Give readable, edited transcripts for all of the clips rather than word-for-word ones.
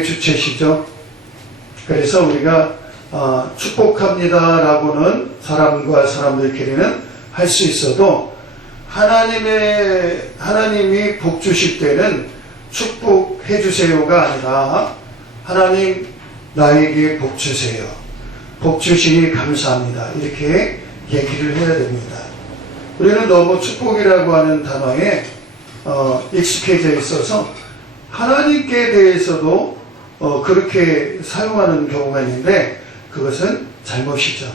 주체시죠. 그래서 우리가 축복합니다라고는 사람과 사람들끼리는 할 수 있어도 하나님이 복 주실 때는 축복해 주세요가 아니라 하나님 나에게 복 주세요. 복 주시니 감사합니다. 이렇게 얘기를 해야 됩니다. 우리는 너무 축복이라고 하는 단어에 익숙해져 있어서 하나님께 대해서도 그렇게 사용하는 경우가 있는데 그것은 잘못이죠.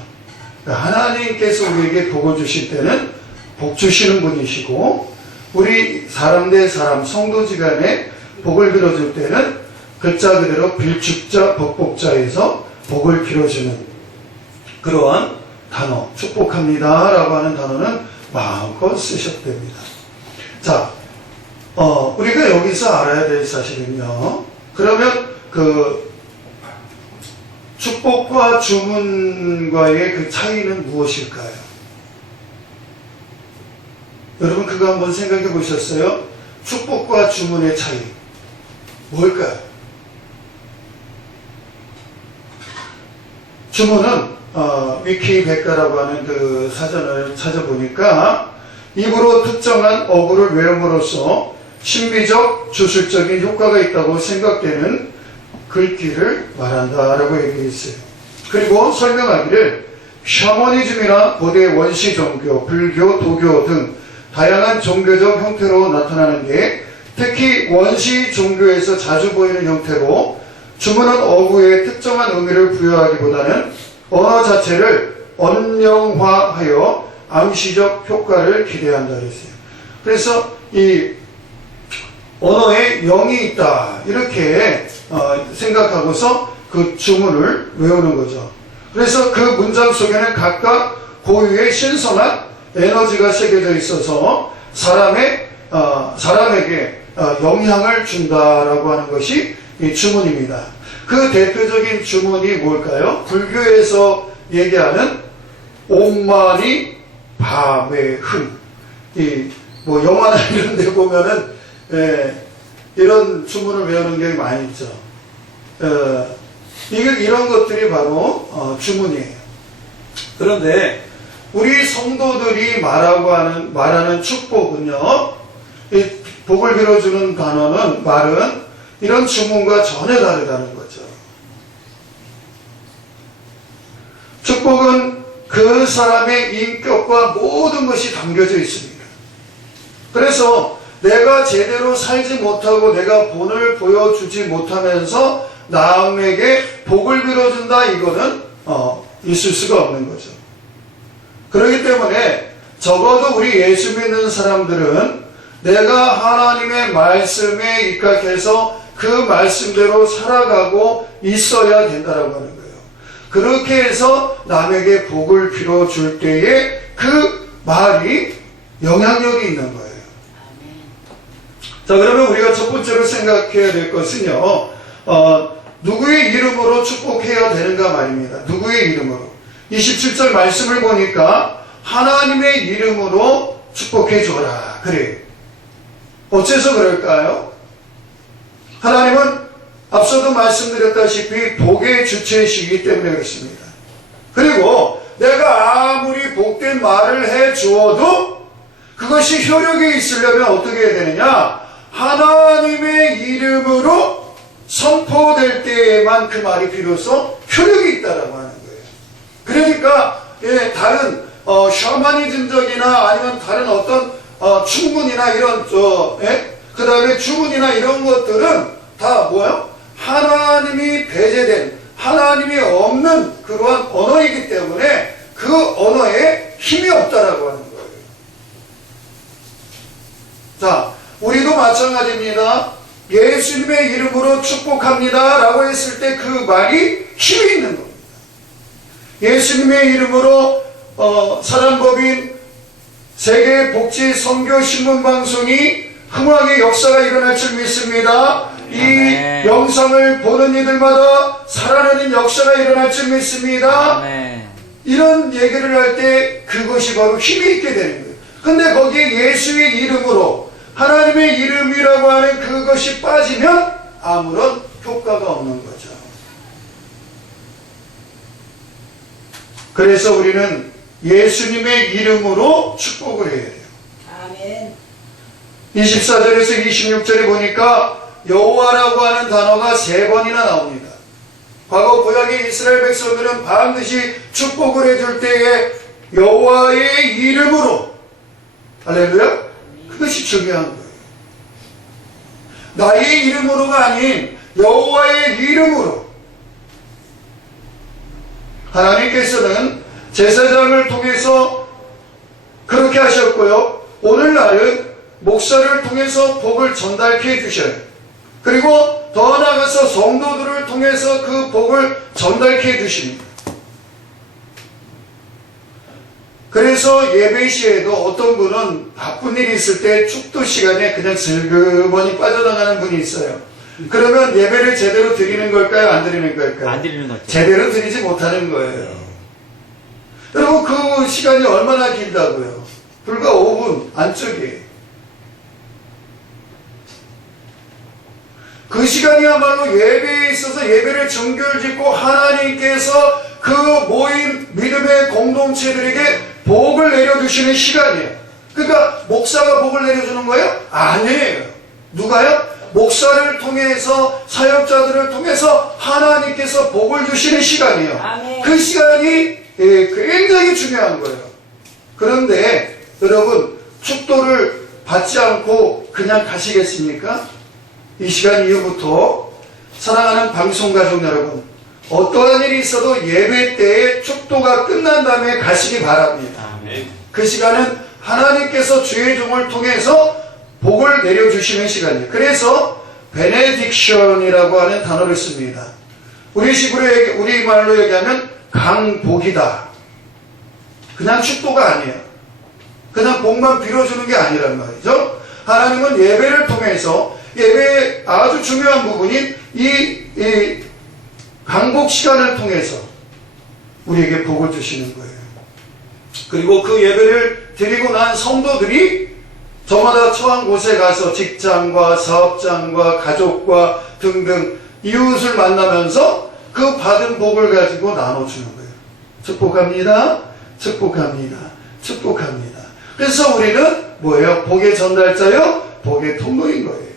하나님께서 우리에게 복을 주실 때는 복 주시는 분이시고 우리 사람 대 사람 성도지간에 복을 빌어줄 때는 글자 그대로 빌축자 복복자에서 복을 빌어주는 그러한 단어 축복합니다 라고 하는 단어는 마음껏 쓰셔도 됩니다. 자, 우리가 여기서 알아야 될 사실은요, 그러면 그 축복과 주문과의 그 차이는 무엇일까요? 여러분 그거 한번 생각해 보셨어요? 축복과 주문의 차이 뭘까요? 주문은 위키백과라고 하는 그 사전을 찾아보니까 입으로 특정한 어구를 외움으로써 신비적 주술적인 효과가 있다고 생각되는 글귀를 말한다라고 얘기해 있어요. 그리고 설명하기를 샤머니즘이나 고대 원시 종교, 불교, 도교 등 다양한 종교적 형태로 나타나는데 특히 원시 종교에서 자주 보이는 형태로 주문은 어구에 특정한 의미를 부여하기보다는 언어 자체를 언영화하여 암시적 효과를 기대한다 그랬어요. 그래서 이 언어에 영이 있다 이렇게 생각하고서 그 주문을 외우는 거죠. 그래서 그 문장 속에는 각각 고유의 신선한 에너지가 새겨져 있어서 사람에게 영향을 준다라고 하는 것이 이 주문입니다. 그 대표적인 주문이 뭘까요? 불교에서 얘기하는 옴마니 밤의 흠. 뭐 영화나 이런 데 보면은 이런 주문을 외우는 게 많이 있죠. 이런 것들이 바로 주문이에요. 그런데 우리 성도들이 말하는 축복은요, 이 복을 빌어주는 말은 이런 주문과 전혀 다르다는 거죠. 축복은 그 사람의 인격과 모든 것이 담겨져 있습니다. 그래서 내가 제대로 살지 못하고 내가 본을 보여주지 못하면서 남에게 복을 빌어준다 이거는 있을 수가 없는 거죠. 그렇기 때문에 적어도 우리 예수 믿는 사람들은 내가 하나님의 말씀에 입각해서 그 말씀대로 살아가고 있어야 된다라고 하는 거예요. 그렇게 해서 남에게 복을 빌어줄 때에 그 말이 영향력이 있는 거예요. 자, 그러면 우리가 첫 번째로 생각해야 될 것은요, 누구의 이름으로 축복해야 되는가 말입니다. 누구의 이름으로. 27절 말씀을 보니까 하나님의 이름으로 축복해 줘라. 그래요. 어째서 그럴까요? 하나님은 앞서도 말씀드렸다시피 복의 주체이시기 때문에 그렇습니다. 그리고 내가 아무리 복된 말을 해 주어도 그것이 효력이 있으려면 어떻게 해야 되느냐? 하나님의 이름으로 선포될 때에만 그 말이 비로소 효력이 있다라고 하는 거예요. 그러니까 다른 샤머니즘적이나 아니면 다른 어떤 충문이나 이런 그 다음에 주문이나 이런 것들은 다 뭐예요? 하나님이 배제된 하나님이 없는 그러한 언어이기 때문에 그 언어에 힘이 없다라고 하는 거예요. 자, 우리도 마찬가지입니다. 예수님의 이름으로 축복합니다 라고 했을 때 그 말이 힘이 있는 겁니다. 예수님의 이름으로 사단법인 세계복지 선교 신문방송이 흥왕의 역사가 일어날 줄 믿습니다. 이 영상을 보는 이들마다 살아나는 역사가 일어날 줄 믿습니다. 이런 얘기를 할 때 그것이 바로 힘이 있게 되는 거예요. 근데 거기에 예수의 이름으로 하나님의 이름이라고 하는 그것이 빠지면 아무런 효과가 없는 거죠. 그래서 우리는 예수님의 이름으로 축복을 해야 돼요. 아멘. 24절에서 26절에 보니까 여호와라고 하는 단어가 3번이나 나옵니다. 과거 구약의 이스라엘 백성들은 반드시 축복을 해줄 때에 여호와의 이름으로, 할렐루야, 그것이 중요한 거예요. 나의 이름으로가 아닌 여호와의 이름으로. 하나님께서는 제사장을 통해서 그렇게 하셨고요, 오늘날은 목사를 통해서 복을 전달해 주셔요. 그리고 더 나아가서 성도들을 통해서 그 복을 전달해 주십니다. 그래서 예배 시에도 어떤 분은 바쁜 일이 있을 때 축도 시간에 그냥 슬그머니 빠져나가는 분이 있어요. 그러면 예배를 제대로 드리는 걸까요? 안 드리는 걸까요? 안 드리는 거죠. 제대로 드리지 못하는 거예요. 그리고 그 시간이 얼마나 길다고요? 불과 5분 안쪽이에요. 그 시간이야말로 예배에 있어서 예배를 정결짓고 하나님께서 그 모인 믿음의 공동체들에게 복을 내려주시는 시간이에요. 그러니까 목사가 복을 내려주는 거예요? 아니에요. 누가요? 목사를 통해서, 사역자들을 통해서 하나님께서 복을 주시는 시간이에요. 아멘. 그 시간이 굉장히 중요한 거예요. 그런데 여러분, 축도를 받지 않고 그냥 가시겠습니까? 이 시간 이후부터 사랑하는 방송가족 여러분, 어떠한 일이 있어도 예배 때에 축도가 끝난 다음에 가시기 바랍니다. 아멘. 그 시간은 하나님께서 주의 종을 통해서 복을 내려주시는 시간이에요. 그래서 베네딕션이라고 하는 단어를 씁니다. 우리 말로 얘기하면 강복이다. 그냥 축도가 아니에요. 그냥 복만 빌어주는 게 아니란 말이죠. 하나님은 예배를 통해서, 예배의 아주 중요한 부분인 이 강복 시간을 통해서 우리에게 복을 주시는 거예요. 그리고 그 예배를 드리고 난 성도들이 저마다 처한 곳에 가서 직장과 사업장과 가족과 등등 이웃을 만나면서 그 받은 복을 가지고 나눠주는 거예요. 축복합니다. 축복합니다. 축복합니다. 그래서 우리는 뭐예요? 복의 전달자요? 복의 통로인 거예요.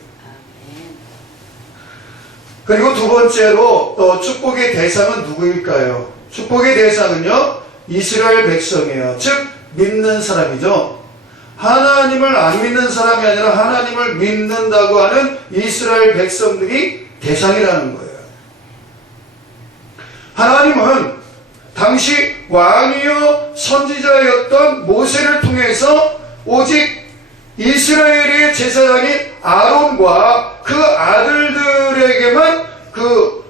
그리고 두 번째로 또 축복의 대상은 누구일까요? 축복의 대상은요, 이스라엘 백성이에요. 즉 믿는 사람이죠. 하나님을 안 믿는 사람이 아니라 하나님을 믿는다고 하는 이스라엘 백성들이 대상이라는 거예요. 하나님은 당시 왕이요 선지자였던 모세를 통해서 오직 이스라엘의 제사장인 아론과 그 아들들에게만 그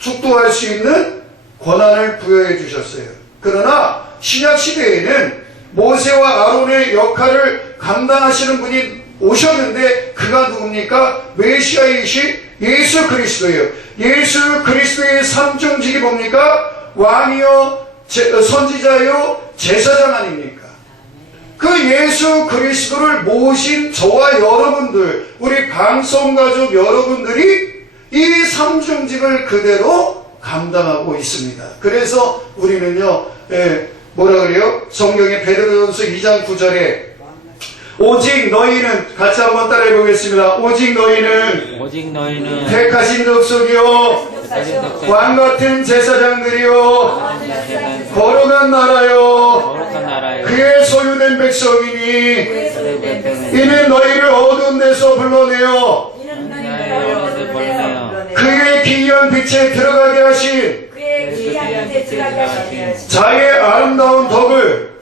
축도할 수 있는 권한을 부여해 주셨어요. 그러나 신약 시대에는 모세와 아론의 역할을 감당하시는 분이 오셨는데 그가 누굽니까? 메시아이신 예수 그리스도예요. 예수 그리스도의 삼중직이 뭡니까? 왕이요 선지자요 제사장 아닙니까? 그 예수 그리스도를 모신 저와 여러분들, 우리 방송가족 여러분들이 이 삼중직을 그대로 감당하고 있습니다. 그래서 우리는요, 뭐라 그래요? 성경의 베드로전서 2장 9절에 오직 너희는, 같이 한번 따라해 보겠습니다. 오직 너희는 택하신 족속이요 왕같은 제사장들이요 거룩한 나라요 그의 소유된 백성이니 이는 너희를 어두운 데서 불러내어 그의 기이한 빛에 들어가게 하신 자의 아름다운 덕을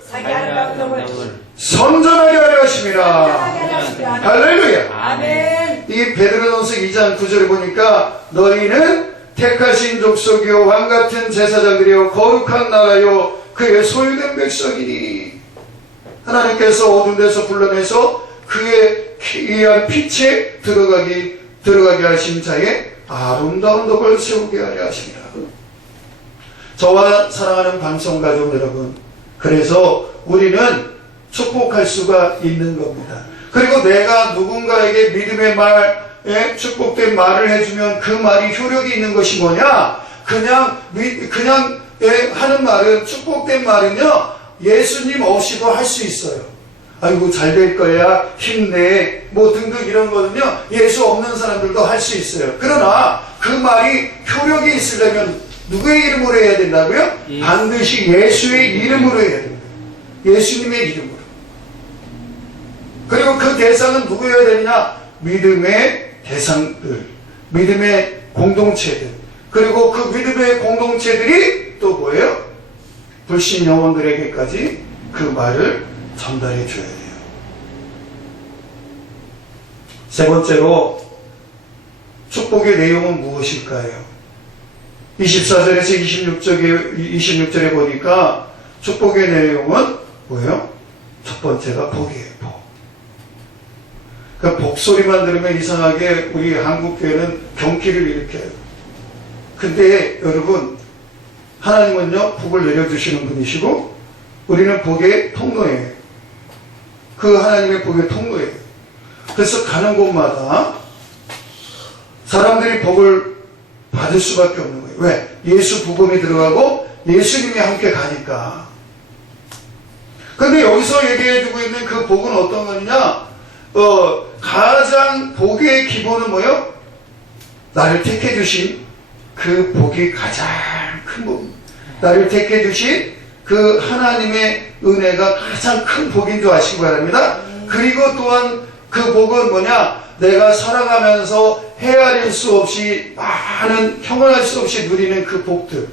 선전하게 하려 하심이라. 할렐루야. 아멘. 이 베드로전서 2장 9절에 보니까 너희는 택하신 족속이요 왕같은 제사장들이요 거룩한 나라요 그의 소유된 백성이니, 하나님께서 어두운 데서 불러내서 그의 기이한 빛에 들어가게 하신 자의 아름다운 덕을 세우게 하려 하십니다. 저와 사랑하는 방송가족 여러분, 그래서 우리는 축복할 수가 있는 겁니다. 그리고 내가 누군가에게 믿음의 말, 축복된 말을 해주면 그 말이 효력이 있는 것이 뭐냐? 그냥 하는 말은, 축복된 말은요, 예수님 없이도 할 수 있어요. 아이고 잘 될 거야, 힘내, 뭐 등등 이런 거는요, 예수 없는 사람들도 할 수 있어요. 그러나 그 말이 효력이 있으려면 누구의 이름으로 해야 된다고요? 반드시 예수의 이름으로 해야 됩니다. 예수님의 이름으로. 그리고 그 대상은 누구여야 되느냐? 믿음의 대상들, 믿음의 공동체들, 그리고 그 믿음의 공동체들이 또 뭐예요? 불신 영혼들에게까지 그 말을 전달해 줘야 돼요. 세 번째로 축복의 내용은 무엇일까요? 24절에서 26절에 보니까 축복의 내용은 뭐예요? 첫 번째가 복이에요. 복. 그러니까 복소리만 들으면 이상하게 우리 한국교회는 경기를 일으켜요. 근데 여러분, 하나님은요 복을 내려주시는 분이시고 우리는 복의 통로예요. 그 하나님의 복의 통로예요. 그래서 가는 곳마다 사람들이 복을 받을 수밖에 없는 거예요. 왜? 예수 부검이 들어가고 예수님이 함께 가니까. 근데 여기서 얘기해주고 있는 그 복은 어떤 거냐? 가장 복의 기본은 뭐예요? 나를 택해 주신 그 복이 가장 큰 복입니다. 나를 택해 주신 그 하나님의 은혜가 가장 큰 복인 줄 아시기 바랍니다. 그리고 또한 그 복은 뭐냐? 내가 살아가면서 헤아릴 수 없이 많은, 형언할 수 없이 누리는 그 복들.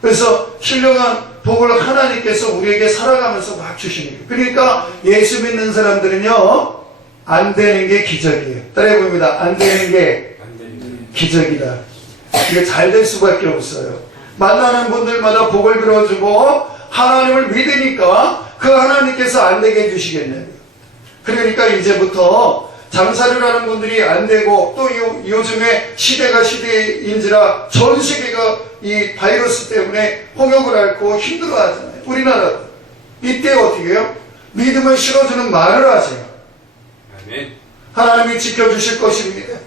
그래서 신령한 복을 하나님께서 우리에게 살아가면서 막 주시는 거예요. 그러니까 예수 믿는 사람들은요, 안 되는 게 기적이에요. 따라해 봅니다. 안 되는 게 기적이다. 이게 잘 될 수밖에 없어요. 만나는 분들마다 복을 빌어주고 하나님을 믿으니까 그 하나님께서 안 되게 해주시겠네요. 그러니까 이제부터 장사를 하는 분들이 안 되고, 또 요즘에 시대가 시대인지라 전 세계가 이 바이러스 때문에 홍역을 앓고 힘들어 하잖아요. 우리나라도. 이때 어떻게 해요? 믿음을 실어주는 말을 하세요. 아멘. 하나님이 지켜주실 것입니다.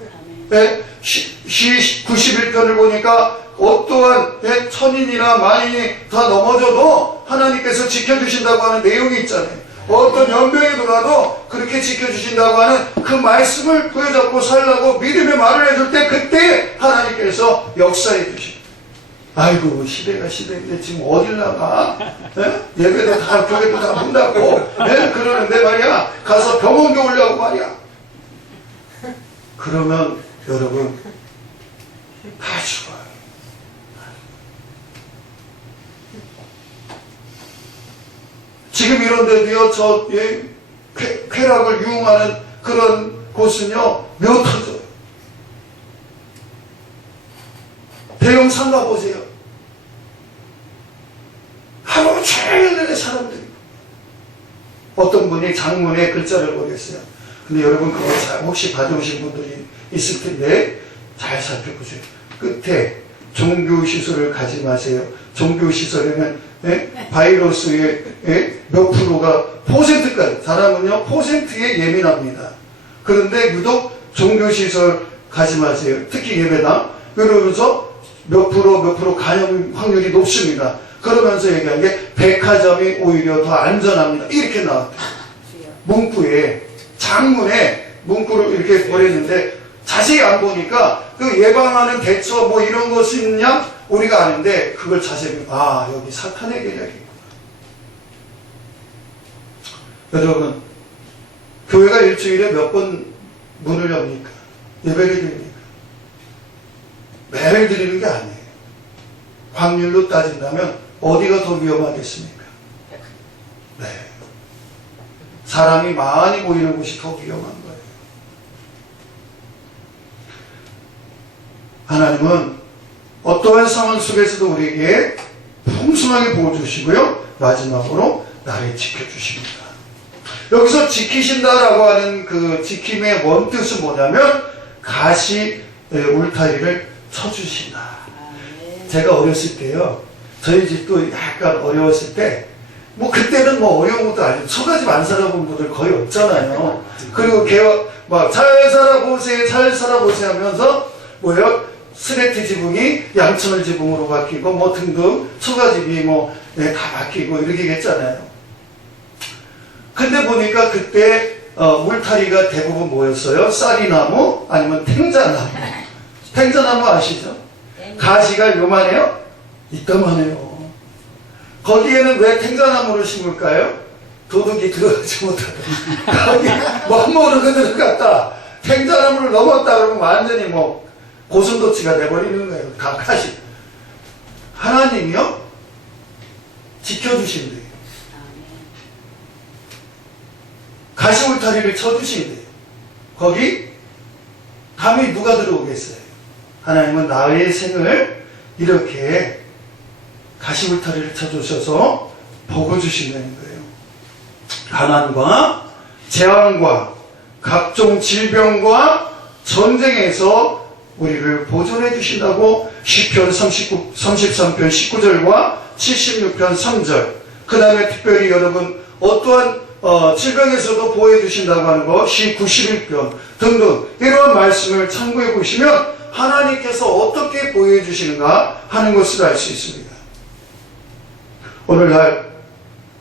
네? 시 91편을 보니까 어떠한 천인이나 만인이 다 넘어져도 하나님께서 지켜주신다고 하는 내용이 있잖아요. 어떤 연병이 들어와도 그렇게 지켜주신다고 하는 그 말씀을 부여잡고 살라고 믿음의 말을 해줄 때, 그때 하나님께서 역사해 주십니다. 아이고 시대가 시대인데 지금 어딜 나가? 예배도 다, 교회도 다 문 닫고 그러는데 말이야, 가서 병원 겨우려고 말이야. 그러면 여러분 다 죽어요. 지금 이런 데도요, 쾌락을 유흥하는 그런 곳은요, 몇 터져요. 대형 상가 보세요. 하루 종일 내내 사람들이. 어떤 분이 장문에 글자를 보냈어요. 근데 여러분 그거 혹시 받아오신 분들이 있을 텐데 잘 살펴보세요. 끝에 종교시설을 가지 마세요. 종교시설에는 바이러스의 몇 프로가 퍼센트까지, 사람은요 퍼센트에 예민합니다. 그런데 유독 종교시설 가지 마세요. 특히 예배당. 그러면서 몇 프로 감염 확률이 높습니다. 그러면서 얘기한 게 백화점이 오히려 더 안전합니다. 이렇게 나왔대요. 문구에, 장문에 문구를 이렇게 보냈는데 자세히 안 보니까 그 예방하는 대처 뭐 이런 것이 있냐? 우리가 아는데 그걸 자세히 보면 여기 사탄의 계략이구나. 여러분, 교회가 일주일에 몇 번 문을 엽니까? 예배를 드립니까? 매일 드리는 게 아니에요. 확률로 따진다면 어디가 더 위험하겠습니까? 네. 사람이 많이 모이는 곳이 더 위험한 거예요. 하나님은 어떠한 상황 속에서도 우리에게 풍성하게 복을 주시고요, 마지막으로 나를 지켜주십니다. 여기서 지키신다라고 하는 그 지킴의 원뜻은 뭐냐면 가시 울타리를 쳐주신다. 제가 어렸을 때요, 저희 집도 약간 어려웠을 때 뭐 그때는 뭐 어려운 것도 아니고 처가집 안 살아본 분들 거의 없잖아요. 그리고 잘 살아보세요, 잘 살아보세요 하면서 뭐요? 스레트 지붕이 양천을 지붕으로 바뀌고 뭐 등등 처가집이 다 바뀌고 이렇게 했잖아요. 근데 보니까 그때 울타리가 대부분 뭐였어요? 쌀이나무 아니면 탱자나무. 탱자나무 아시죠? 가지가 요만해요? 이따만해요. 거기에는 왜 탱자나무를 심을까요? 도둑이 들어가지 못하다. 거기 멋모르고 들어갔다. 탱자나무를 넘었다 그러면 완전히 고슴도치가 돼버리는 거예요. 가시. 하나님이요? 지켜주신대요. 가시 울타리를 쳐주신대요. 거기 감히 누가 들어오겠어요? 하나님은 나의 생을 이렇게 가시 울타리를 쳐주셔서 복을 주신다는 거예요. 가난과 재앙과 각종 질병과 전쟁에서 우리를 보존해 주신다고 시편 33편 19절과 76편 3절, 그 다음에 특별히 여러분 어떠한 질병에서도 보호해 주신다고 하는 거 시 91편 등등 이러한 말씀을 참고해 보시면 하나님께서 어떻게 보호해 주시는가 하는 것을 알 수 있습니다. 오늘날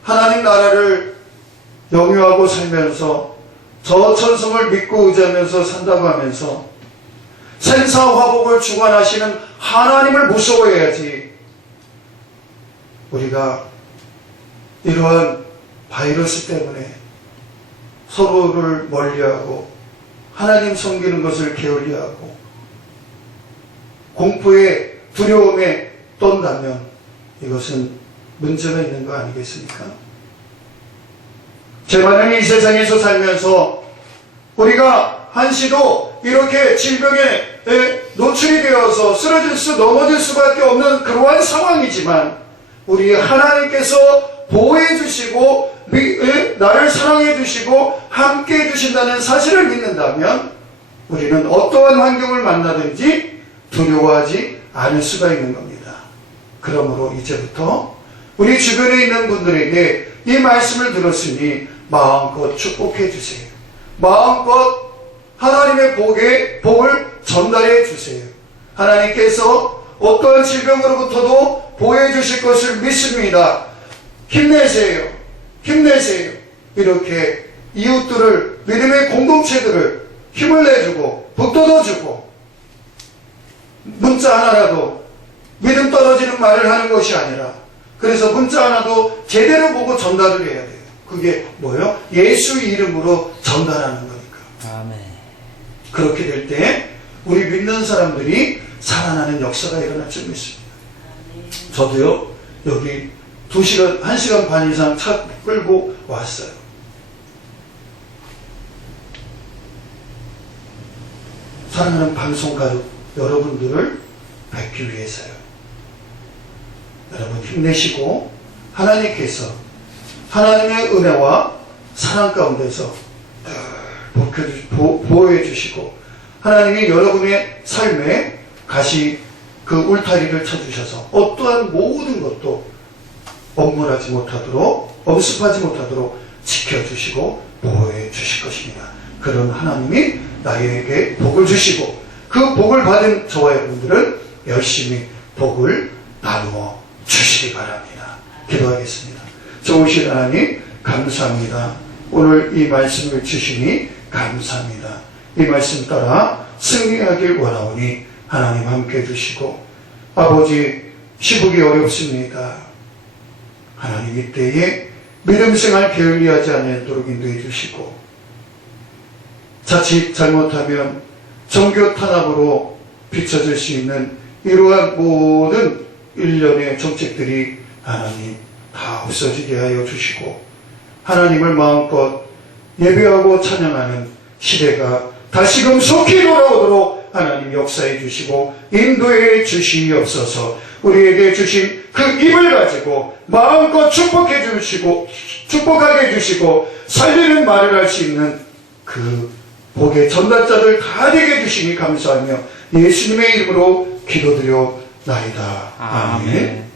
하나님 나라를 영유하고 살면서 저 천성을 믿고 의지하면서 산다고 하면서 생사화복을 주관하시는 하나님을 무서워해야지 우리가 이러한 바이러스 때문에 서로를 멀리하고 하나님 섬기는 것을 게을리하고 공포에 두려움에 떤다면 이것은 문제가 있는 거 아니겠습니까? 제만은 이 세상에서 살면서 우리가 한시도 이렇게 질병에 노출이 되어서 넘어질 수밖에 없는 그러한 상황이지만 우리 하나님께서 보호해 주시고 나를 사랑해 주시고 함께 해 주신다는 사실을 믿는다면 우리는 어떠한 환경을 만나든지 두려워하지 않을 수가 있는 겁니다. 그러므로 이제부터 우리 주변에 있는 분들에게 이 말씀을 들었으니 마음껏 축복해 주세요. 마음껏 하나님의 복을 전달해 주세요. 하나님께서 어떠한 질병으로부터도 보호해 주실 것을 믿습니다. 힘내세요. 힘내세요. 이렇게 이웃들을, 믿음의 공동체들을 힘을 내주고 북돋아주고 문자 하나라도 믿음 떨어지는 말을 하는 것이 아니라 그래서 문자 하나도 제대로 보고 전달을 해야 돼요. 그게 뭐예요? 예수 이름으로 전달하는 거니까. 아멘. 그렇게 될 때 우리 믿는 사람들이 살아나는 역사가 일어날 줄 믿습니다. 저도요 여기 2시간, 1시간 반 이상 차 끌고 왔어요. 사랑하는 방송가족 여러분들을 뵙기 위해서요. 여러분 힘내시고 하나님께서 하나님의 은혜와 사랑 가운데서 보호해 주시고 하나님이 여러분의 삶에 가시 그 울타리를 쳐주셔서 어떠한 모든 것도 억울하지 못하도록 엄습하지 못하도록 지켜주시고 보호해 주실 것입니다. 그런 하나님이 나에게 복을 주시고 그 복을 받은 저와 여러분들은 열심히 복을 나누어 주시기 바랍니다. 기도하겠습니다. 좋으신 하나님 감사합니다. 오늘 이 말씀을 주시니 감사합니다. 이 말씀 따라 승리하길 원하오니 하나님 함께 해주시고 아버지 시국이 어렵습니다. 하나님 이때에 믿음생활 게을리하지 않도록 인도해 주시고 자칫 잘못하면 종교 탄압으로 비춰질 수 있는 이러한 모든 일련의 정책들이 하나님 다 없어지게 하여 주시고 하나님을 마음껏 예배하고 찬양하는 시대가 다시금 속히 돌아오도록 하나님 역사해 주시고 인도해 주시옵소서. 우리에게 주신 그 입을 가지고 마음껏 축복해 주시고 축복하게 해주시고 살리는 말을 할 수 있는 그 복의 전달자들 다 되게 해주시니 감사하며 예수님의 이름으로 기도드려 나이다. 아멘.